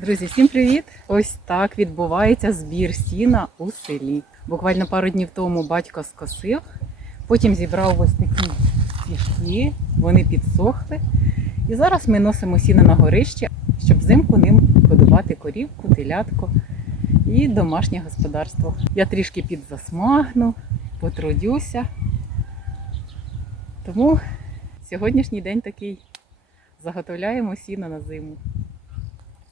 Друзі, всім привіт! Ось так відбувається збір сіна у селі. Буквально пару днів тому батько скосив, потім зібрав ось такі стіжки, вони підсохли. І зараз ми носимо сіно на горище, щоб взимку ним годувати корівку, телятку і домашнє господарство. Я трішки підзасмагну, потрудюся. Тому сьогоднішній день такий заготовляємо сіно на зиму.